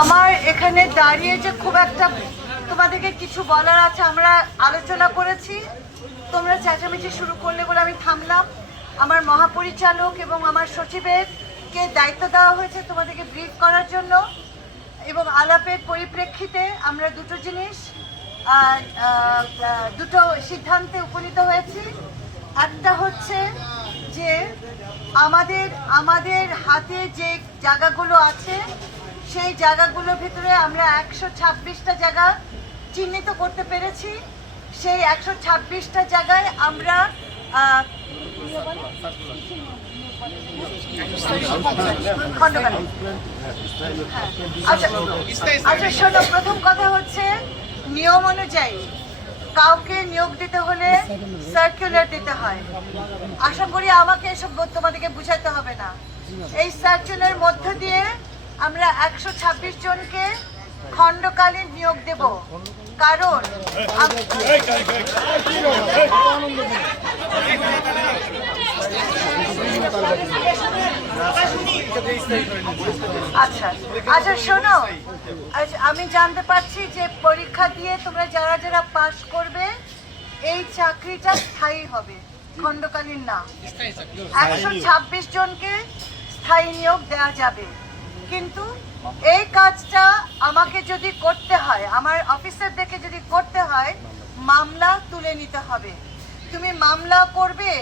আমার এখানে দাঁড়িয়ে যে খুব একটা তোমাদেরকে কিছু বলার আছে, আমরা আলোচনা করেছি। তোমরা চেঁচামেচি শুরু করলে বলে আমি থামলাম। আমার মহাপরিচালক এবং আমার সচিবের কে দায়িত্ব দেওয়া হয়েছে তোমাদেরকে ব্রিফ করার জন্য এবং আলাপের পরিপ্রেক্ষিতে আমরা দুটো জিনিস দুটো সিদ্ধান্তে উপনীত হয়েছি। একটা হচ্ছে যে আমাদের আমাদের হাতে যে জায়গাগুলো আছে সেই জায়গাগুলোর ভিতরে আমরা একশো ছাব্বিশটা জায়গা চিহ্নিত করতে পেরেছি। সেই একশো ছাব্বিশটা জায়গায় আমরা। আচ্ছা আচ্ছা শোনো, প্রথম কথা হচ্ছে নিয়ম অনুযায়ী কাউকে নিয়োগ দিতে হলে সার্কুলার দিতে হয়। আশা করি আমাকে এসব তোমাদেরকে বুঝাতে হবে না। এই সার্কুলার মধ্য দিয়ে আমরা একশো ছাব্বিশ জনকে খণ্ডকালীন নিয়োগ দেব। কারণ আচ্ছা আচ্ছা শোনো। আমি জানতে পারছি যে পরীক্ষা দিয়ে তোমরা যারা যারা পাশ করবে, এই চাকরিটা স্থায়ী হবে। খণ্ডকালীন না। একশো ছাব্বিশ জনকে স্থায়ী নিয়োগ দেওয়া যাবে। কিন্তু এই কাজটা আমাকে যদি করতে হয়, আমার অফিসারদেরকে যদি করতে হয়, মামলা তুলে নিতে হবে। তুমি মামলা করবে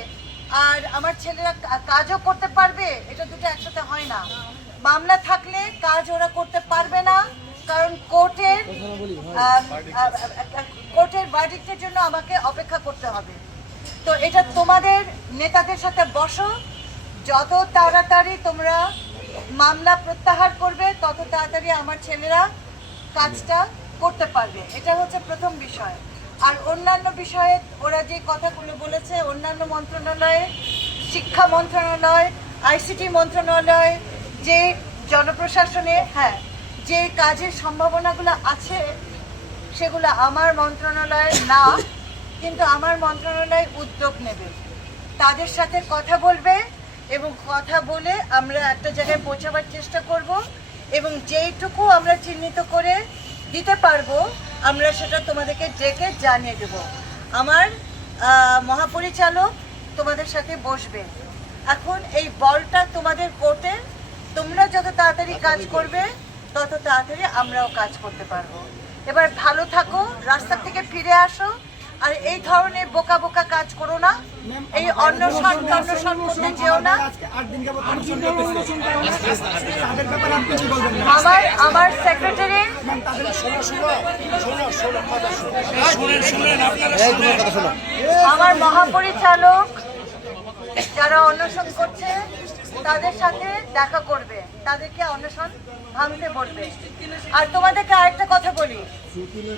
আর আমার ছেলেরা কাজও করতে পারবে, এটা দুটো একসাথে হয় না। মামলা থাকলে কাজ ওরা করতে পারবে না, কারণ কোর্টের কোর্টের ভার্ডিক্টের জন্য আমাকে অপেক্ষা করতে হবে। তো এটা তোমাদের নেতাদের সাথে বসো, যত তাড়াতাড়ি তোমরা মামলা প্রত্যাহার করবে, তত তাড়াতাড়ি আমার ছেলেরা কাজটা করতে পারবে। এটা হচ্ছে প্রথম বিষয়। আর অন্যান্য বিষয়ে ওরা যে কথাগুলো বলেছে, অন্যান্য মন্ত্রণালয়ে, শিক্ষা মন্ত্রণালয়, আইসিটি মন্ত্রণালয়, যে জনপ্রশাসনে হ্যাঁ যে কাজের সম্ভাবনাগুলো আছে, সেগুলো আমার মন্ত্রণালয়ের না, কিন্তু আমার মন্ত্রণালয় উদ্যোগ নেবে। তাদের সাথে কথা বলবে এবং কথা বলে আমরা একটা জায়গায় পৌঁছাবার চেষ্টা করব এবং যেইটুকু আমরা চিহ্নিত করে দিতে পারব আমরা সেটা তোমাদেরকে ডেকে জানিয়ে দেব। আমার মহাপরিচালক তোমাদের সাথে বসবে। এখন এই বলটা তোমাদের কোর্টে তোমরা যত তাড়াতাড়ি কাজ করবে তত তাড়াতাড়ি আমরাও কাজ করতে পারব। এবার ভালো থাকো রাস্তা থেকে ফিরে আসো আর এই ধরনের বোকা বোকা কাজ করো না। এই অন্বেষণ করতে যেও না। আমার আমার সেক্রেটারি আমার মহাপরিচালক, যারা অন্বেষণ করছে, তাদের সাথে দেখা করবে। তাদেরকে অন্বেষণ ভাঙতে বলবে। আর তোমাদেরকে আরেকটা কথা বলি।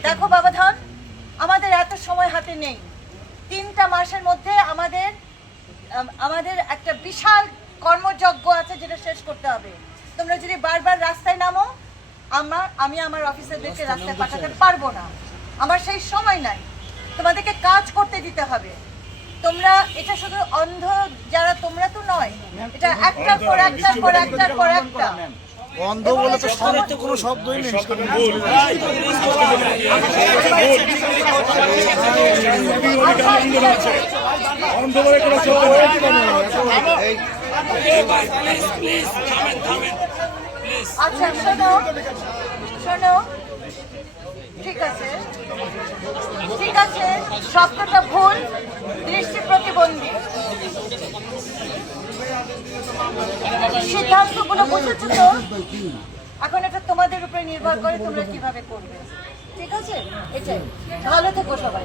দেখো বাবাধন আমাদের এত সময় হাতে নেই। তিনটা মাসের মধ্যে আমাদের আমাদের একটা বিশাল কর্মযজ্ঞ আছে যেটা শেষ করতে হবে। তোমরা যদি বারবার রাস্তায় নামো আমার আমি আমার অফিসারদেরকে রাস্তায় পাঠাতে পারব না। আমার সেই সময় নাই। তোমাদেরকে কাজ করতে দিতে হবে। তোমরা এটা শুধু অন্ধ যারা তোমরা তো নয়। এটা একটার পর একটার পর একটার পর একটা। অন্ধ বলে তো কোনো শব্দই নেই। আচ্ছা শোনো। শোনো। ঠিক আছে। ঠিক আছে শব্দটা ভুল দৃষ্টি প্রতিবন্ধী। সিদ্ধান্তগুলো বুঝেছ তো? এখন এটা তোমাদের উপরে নির্ভর করে তোমরা কীভাবে করবে। ঠিক আছে? এটাই। ভালো থেকো সবাই।